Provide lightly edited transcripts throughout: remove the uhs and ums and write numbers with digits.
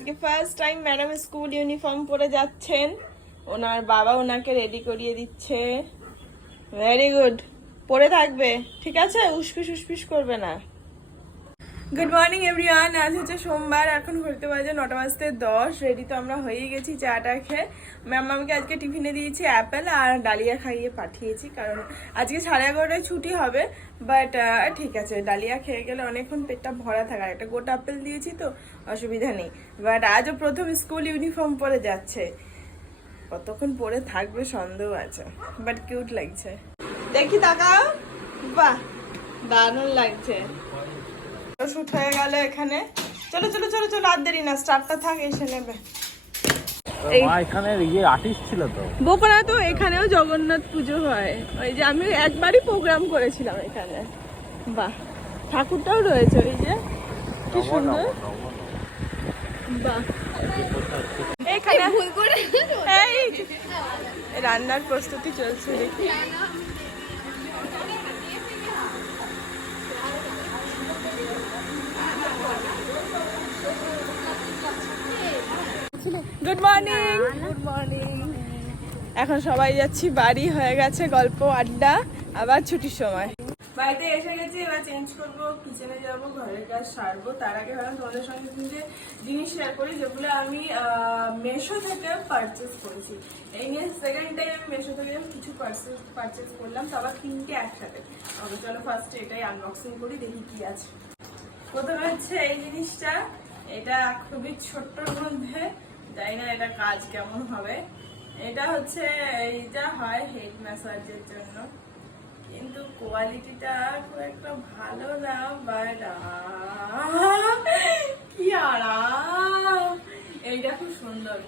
আজকে first time madam school uniform পরে যাচ্ছেন, ওনার বাবা ওনাকে রেডি করিয়ে দিচ্ছে। ভেরি গুড, পরে থাকবে, ঠিক আছে? উসপিস উসপিস করবে না। গুড মর্নিং এভরিওয়ান, আজ হচ্ছে সোমবার, এখন ঘুরতে বাজে 9:10। রেডি তো আমরা হয়েই গেছি চাটা খেয়ে। ম্যাম আমাকে আজকে টিফিনে দিয়েছি অ্যাপেল আর ডালিয়া খাইয়ে পাঠিয়েছি, কারণ আজকে 11:30টায় ছুটি হবে। বাট ঠিক আছে, ডালিয়া খেয়ে গেলে অনেকক্ষণ পেটটা ভরা থাকার, একটা গোটা আপেল দিয়েছি তো অসুবিধা নেই। বাট আজও প্রথম স্কুল ইউনিফর্ম পরে যাচ্ছে, কতক্ষণ পরে থাকবে সন্দেহ আছে, বাট কিউট লাগছে। দেখি তাকাও, বাহ দারুণ লাগছে। শুট হয়ে গেল এখানে। চলো চলো চলো চলো, আর দেরি না, স্টাফটা থাক, এসে নেবে। এখানে আর্টিস্ট ছিল তো বোপারা, তো এখানেও জগন্নাথ পুজো হয়। ওই যে আমি একবারই প্রোগ্রাম করেছিলাম এখানে। বাহ, ঠাকুরটাও রয়েছে, ওই যে কি সুন্দর। বাহ, এখানে এই রান্নার প্রস্তুতি চলছে, দেখি। Good morning, good morning. এখন সবাই যাচ্ছি বাড়ি, হয়ে গেছে গল্প আড্ডা, আবার ছুটির সময়। বাড়িতে এসে গেছি, এবার চেঞ্জ করবো, কিচেনে যাবো, ঘরের কাজ সারবো। তার আগে ভাবলাম তোমাদের সঙ্গে যে জিনিস শেয়ার করি যেগুলো আমি মেশো থেকে পারচেস করেছি। এই নিয়ে সেকেন্ড টাইম আমি মেশো থেকে কিছু পারচেস করলাম, তো আবার 3টে একসাথে। চলো ফার্স্টে এটাই আনবক্সিং করি, দেখি কি আছে। প্রথমে হচ্ছে এই জিনিসটা, এটা খুবই ছোট্টর মধ্যে, জানি না এটা কাজ কেমন হবে। এটা হচ্ছে এইটা হয় হেড ম্যাসাজের জন্য, কিন্তু কোয়ালিটিটা খুব একটা ভালো না। বাট কি আরাম, এইটা খুব সুন্দর।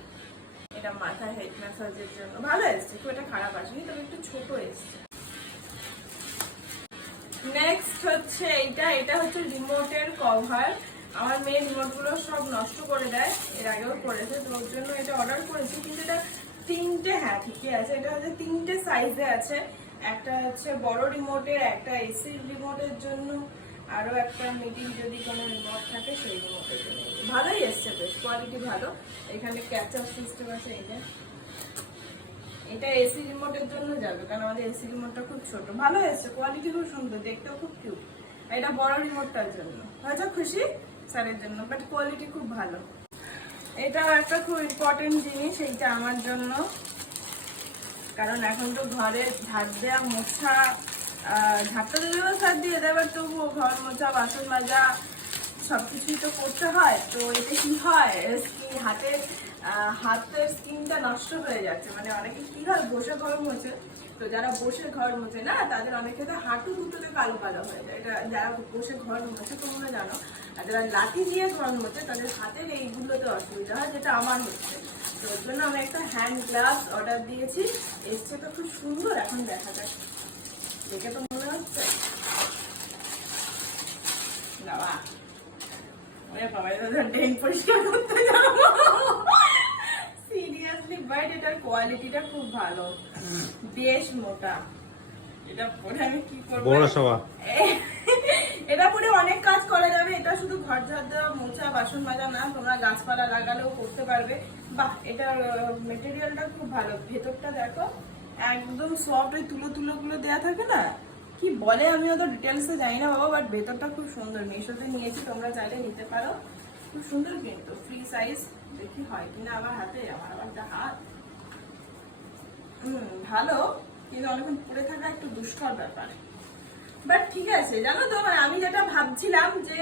এটা মাথায় হেড ম্যাসাজের জন্য ভালো এসছে, খুব একটা খারাপ আসেনি, তবে একটু ছোট এসছে। নেক্সট হচ্ছে এটা হচ্ছে রিমোটের কভার। আমার মেয়ে রিমোট গুলো সব নষ্ট করে দেয়, এর আগেও করেছে, তো ওর জন্য এটা অর্ডার করেছি। কিন্তু এটা 3টে, হ্যাঁ ঠিকই আছে, এটা হচ্ছে 3টে সাইজে আছে। একটা হচ্ছে বড় রিমোটের, একটা এসি রিমোটের জন্য, আরো একটা মিডিল যদি কোনো রিমোট থাকে সেই রিমোটের জন্য। ভালোই এসছে, বেশ কোয়ালিটি ভালো। এখানে ক্যাপচার সিস্টেম আছে। এটা এসি রিমোটের জন্য যাবে, কারণ আমাদের এসি রিমোটটা খুব ছোট। ভালো এসছে, কোয়ালিটি খুব সুন্দর, দেখতেও খুব কিউট। এটা বড় রিমোটটার জন্য হয়তো খুশি স্যারের জন্য, বাট কোয়ালিটি খুব ভালো। এটা একটা খুব ইম্পর্টেন্ট জিনিস এইটা আমার জন্য, কারণ এখন তো ঘরে ঝাড় দেওয়া, মোছা, ঝাড়টা দিলেও স্যার দিয়ে দেয়, বাট তবুও ঘর মোছা, বাসন মাজা সবকিছুই তো করতে হয়। তো এতে কি হয়, হাতের স্কিনটা নষ্ট হয়ে যাচ্ছে। মানে অনেকে কি হয়, বসে ঘর মোছে, তো যারা বসে ঘর মোছে না, তাদের অনেকে তো হাঁটু দুটোতে কালো কালো হয়ে যায়। এটা যারা বসে ঘর মোছে তোমরা জানো। আর যারা লাঠি দিয়ে ঘর মোছে, তাদের হাতের এইগুলোতে অসুবিধা হয়, যেটা আমার হচ্ছে। তো ওর জন্য আমি একটা হ্যান্ড গ্লাভস অর্ডার দিয়েছি, এসছে তো খুব সুন্দর। এখন দেখা যাক, দেখে তো মনে হচ্ছে বাবা, পরিষ্কার করতে যাবো সিরিয়াসলি। বাট এটার কোয়ালিটিটা খুব ভালো, বেশ মোটা। এটা পরে আমি কি করবো, এটা পরে অনেক কাজ করা যাবে। এটা শুধু ঘর ঝাড় দেওয়া, মোছা, বাসন মাজা না, তোমরা গাছপালা লাগালেও করতে পারবে। বাহ, এটার মেটেরিয়ালটা খুব ভালো। ভেতরটা দেখো, একদম সফট, ওই তুলো তুলো গুলো দেওয়া থাকে না, কি বলে আমি অত ডিটেলসে জানি না বাবা, বাট ভেতরটা খুব সুন্দর। মেশোতে নিয়েছি, তোমরা চাইলে নিতে পারো, খুব সুন্দর। কিন্তু ফ্রি সাইজ, দেখি হয় কিনা আমার হাতে। আমার আবার যা হাত, ভালো, কিন্তু অনেকক্ষণ পরে থাকা একটু দুষ্কর ব্যাপার। বাট ঠিক আছে, জানো তো, মানে আমি যেটা ভাবছিলাম যে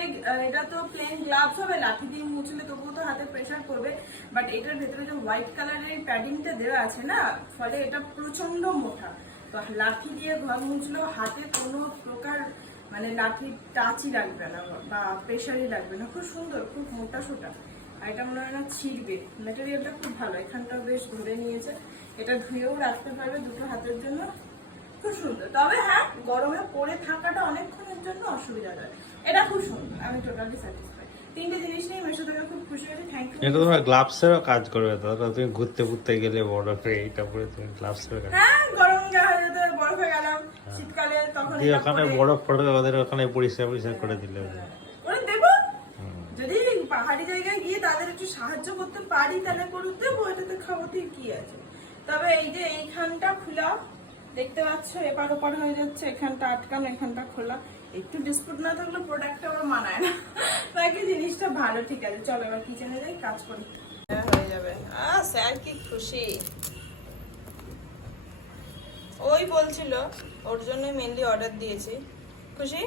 এটা তো প্লেন গ্লাভস হবে, লাঠি দিয়ে মুছলে তবুও তো হাতে প্রেশার করবে। বাট এটার ভেতরে যে হোয়াইট কালারের প্যাডিংটা দেওয়া আছে না, ফলে এটা প্রচন্ড মোটা। তো লাঠি দিয়ে ঘর মুছলেও হাতে কোনো প্রকার মানে লাঠির টাচই লাগবে না বা প্রেশারই লাগবে না। খুব সুন্দর, খুব মোটা সোটা। আর এটা মনে হয় না ছিঁড়বে, ম্যাটেরিয়ালটা খুব ভালো। এখানটাও বেশ ধরে নিয়েছে, এটা ধুয়েও রাখতে পারবে দুটো হাতের জন্য, খুব সুন্দর। তবে হ্যাঁ, গরমে পরে থাকাটা অনেকক্ষণের জন্য অসুবিধা হয়। এটা খুব সুন্দর, আমি টোটালি স্যাটিসফাইড। 3টে জিনিস নিয়ে মেশো থেকে খুব খুশি হয়েছি, থ্যাংক ইউ। এটা তোমার গ্লাভসেরও কাজ করবে, দাদা তুমি ঘুরতে ঘুরতে গেলে বরফে, এইটা পরে তুমি গ্লাভসের কাজ। হ্যাঁ, গরম জায়গাতে বরফে গেলাম, শীতকালে তখন দিয়ে ওখানে বরফ পড়বে, ওদের ওখানে পরিষ্কার করে দিলে করে দেবো। যদি পাহাড়ি জায়গায় গিয়ে তাদের একটু সাহায্য করতে পারি তাহলে করতে, ওইটাতে খাওয়াতে কি আছে। তবে এই যে এইখানটা খোলা দেখতে পাচ্ছ, এপার ওপার হয়ে যাচ্ছে, এখানটা আটকানো, এখানটা খোলা। একটু ডিসপুট না থাকলে প্রোডাক্টটা ওরা মানায় না, বাকি জিনিসটা ভালো। ঠিক আছে, চলো এবার কিচেনে যাই, কাজ করি, হয়ে যাবে। স্যার কি খুশি, ওই বলছিল ওর জন্য মেনলি অর্ডার দিয়েছি। খুশি?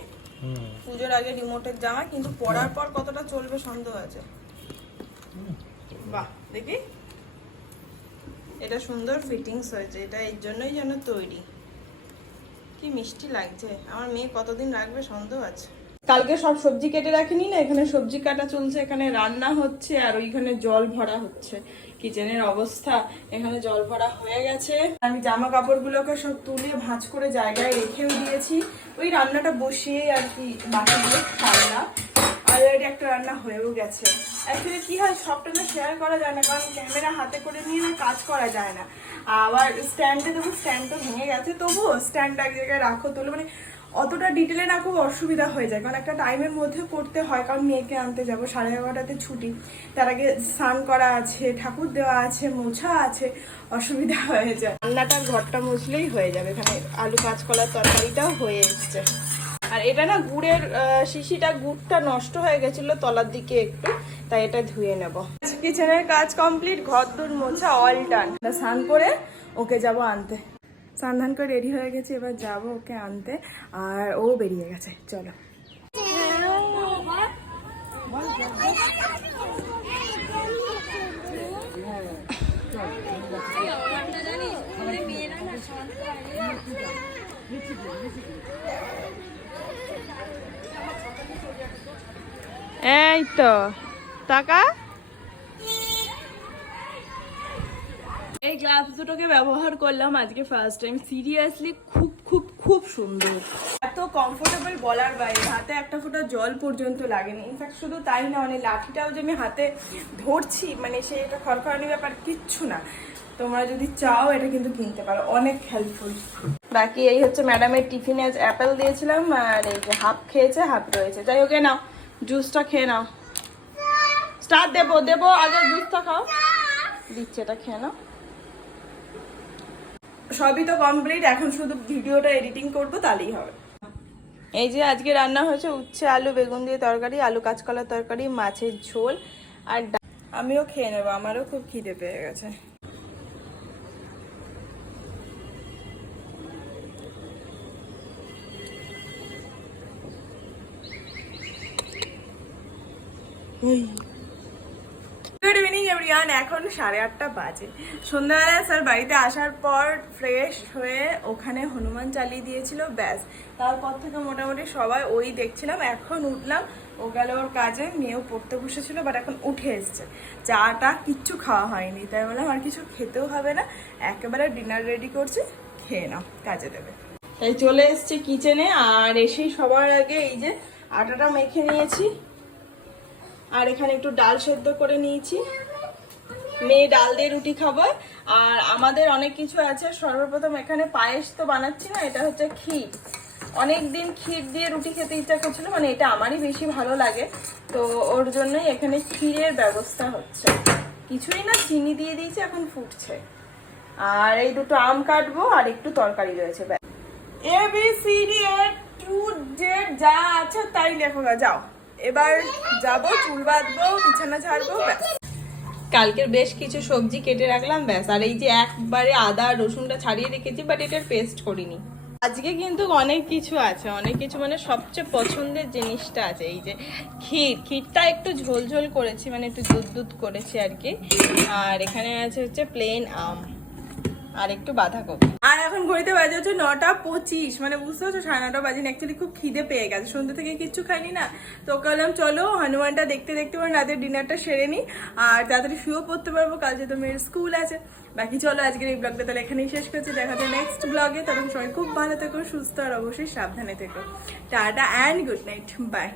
পুজোর আগে রিমোটের জামা, কিন্তু পরার পর কতটা চলবে সন্দেহ আছে। বাহ, দেখি এটা সুন্দর ফিটিংস হয়েছে, এটা এর জন্যই যেন তৈরি। কি মিষ্টি লাগছে, আমার মেয়ে কতদিন রাখবে সন্দেহ আছে। কালকে সব সবজি কেটে রাখিনি না, এখানে সবজি কাটা চলছে, এখানে রান্না হচ্ছে, আর ওইখানে জল ভরা হচ্ছে। কিচেনের অবস্থা, এখানে জল ভরা হয়ে গেছে। আমি জামা কাপড়গুলোকে সব তুলে ভাঁজ করে জায়গায় রেখেও দিয়েছি, ওই রান্নাটা বসিয়ে আর কি বাকি দিয়ে খাওয়া। অলরেডি একটা রান্না হয়েও গেছে। অ্যাকচুয়ালি কি হয়, সবটা না শেয়ার করা যায় না, কারণ ক্যামেরা হাতে করে নিয়ে না কাজ করা যায় না। আবার স্ট্যান্ডে দেখো, স্ট্যান্ডটা ভেঙে গেছে, তবুও স্ট্যান্ড এক জায়গায় রাখো, তোলে মানে অতটা ডিটেলে না খুব অসুবিধা হয়ে যায়, কারণ একটা টাইমের মধ্যে করতে হয়। কারণ মেয়েকে আনতে যাবো, 11:30টাতে ছুটি, তার আগে স্নান করা আছে, ঠাকুর দেওয়া আছে, মোছা আছে, অসুবিধা হয়ে যায়। রান্নাটার ঘরটা মুছলেই হয়ে যাবে। এখানে আলু কাঁচকলার তরকারিটাও হয়ে এসছে। আর এটা না গুড়ের শিশিটা, গুড়টা নষ্ট হয়ে গেছিল তলার দিকে একটু, তাই এটা ধুয়ে নেব। কিচেনের কাজ কমপ্লিট, ঘর দূর মোছা অল ডান। স্নান করে ওকে যাব আনতে, স্নান ধান করে রেডি হয়ে গেছে, এবার যাবো ওকে আনতে। আর ও বেরিয়ে গেছে, চলো। এই তো টাকা, এই গ্লাভস দুটোকে ব্যবহার করলাম আজকে ফার্স্ট টাইম। সিরিয়াসলি খুব খুব খুব সুন্দর, এত কমফোর্টেবল বলার বাইরে। হাতে একটা ফোঁটা জল পর্যন্ত লাগেনি। ইনফ্যাক্ট শুধু তাই না, মানে লাঠিটাও যে আমি হাতে ধরছি, মানে সে এটা খড়খড়ানি ব্যাপার কিচ্ছু না। তোমরা যদি চাও এটা কিন্তু কিনতে পারো, অনেক হেল্পফুল। বাকি এই হচ্ছে ম্যাডামের টিফিনে আজ অ্যাপেল দিয়েছিলাম, আর এই যে হাফ খেয়েছে, হাফ রয়েছে। যাই হোক, নাও জুসটা খেয়ে নাও। স্টার্ট দেবো দেবো, আগে জুসটা খাও, দিচ্ছে, এটা খেয়ে নাও। সবই তো কমপ্লিট, এখন শুধু ভিডিওটা এডিটিং করবো, তাহলেই হবে। এই যে আজকে রান্না হয়েছে উচ্ছে আলু বেগুন দিয়ে তরকারি, আলু কাঁচকলার তরকারি, মাছের ঝোল আর আমিও খেয়ে নেবো, আমারও খুব খিদে পেয়ে গেছে। গুড ইভিনিং এভরিওয়ান, এখন 8:30 বাজে। সন্ধ্যাবেলা স্যার বাড়িতে আসার পর ফ্রেশ হয়ে ওখানে হনুমান চালিয়ে দিয়েছিল, ব্যাস। তারপর থেকে মোটামুটি সবাই ওই দেখছিলাম। এখন উঠলাম, ও গেল ওর কাজে, মেয়েও পড়তে বসেছিল, বাট এখন উঠে এসছে। চাটা কিচ্ছু খাওয়া হয়নি, তাই বললাম আর কিছু খেতেও হবে না, একেবারে ডিনার রেডি করছি, খেয়ে নাও, কাজে দেবে। তাই চলে এসছে কিচেনে, আর এসেই সবার আগে এই যে আটাটা মেখে নিয়েছি, আর এখানে একটু ডাল সেদ্ধ করে নিয়েছি। মেয়ে ডাল দিয়ে রুটি খাবো, আর আমাদের অনেক কিছু আছে। সর্বপ্রথম এখানে পায়েস তো বানাচ্ছি না, এটা হচ্ছে ক্ষীর। অনেকদিন ক্ষীর দিয়ে রুটি খেতে ইচ্ছা করছিল, মানে এটা আমারই বেশি ভালো লাগে, তো ওর জন্যই এখানে ক্ষীরের ব্যবস্থা হচ্ছে। কিছুই না, চিনি দিয়ে দিয়েছি, এখন ফুটছে। আর এই দুটো আম কাটবো, আর একটু তরকারি রয়েছে। ABCD টু জেড যা আছে তাই লেখো, যাও। এবার যাবো, চুল বাঁধবো, বিছানা ঝাড়বো, ব্যাস। কালকের বেশ কিছু সবজি কেটে রাখলাম, ব্যাস। আর এই যে একবারে আদা রসুনটা ছাড়িয়ে রেখেছি, বাট এটার পেস্ট করিনি। আজকে কিন্তু অনেক কিছু আছে, অনেক কিছু, মানে সবচেয়ে পছন্দের জিনিসটা আছে এই যে ক্ষীরটা একটু ঝোল ঝোল করেছি, মানে একটু দুধ দুধ করেছি আর কি। আর এখানে আছে হচ্ছে প্লেন আম, আর একটু বাঁধাকপি। আর এখন ঘড়িতে বাজে হচ্ছে 9:25, মানে বুঝতে পারছো 9:30 বাজে। অ্যাকচুয়ালি খুব খিদে পেয়ে গেছে, সন্ধ্যা থেকে কিচ্ছু খাইনি না, তো বললাম চলো হনুমানটা দেখতে দেখতে আমার রাতের ডিনারটা সেরে নিই, আর তাড়াতাড়ি শুয়েও পড়তে পারবো, কাল যেহেতু মেয়ের স্কুল আছে। বাকি চলো আজকের এই ব্লগটা তাহলে এখানেই শেষ করছি, দেখা যায় নেক্সট ব্লগে। তখন সবাই খুব ভালো থেকো, সুস্থ আর অবশ্যই সাবধানে থেকো। Tata and good night, by.